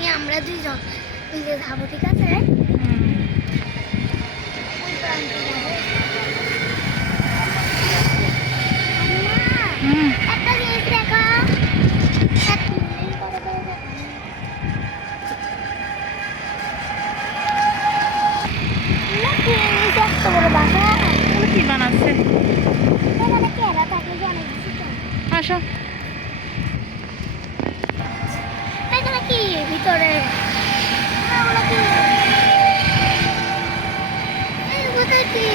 তুমি আমরা দুইজন ওই যে যাবো, ঠিক আছে? ওই প্রান্তে যাবো। একটা জিনিস দেখো, এত বড় বাসা কি বানাচ্ছে? এখানে কেরা থাকলে যে অনেক কিছু তো। আসো। এখানে কি ভিতরে ওগুলো কি? এই কোথায় কি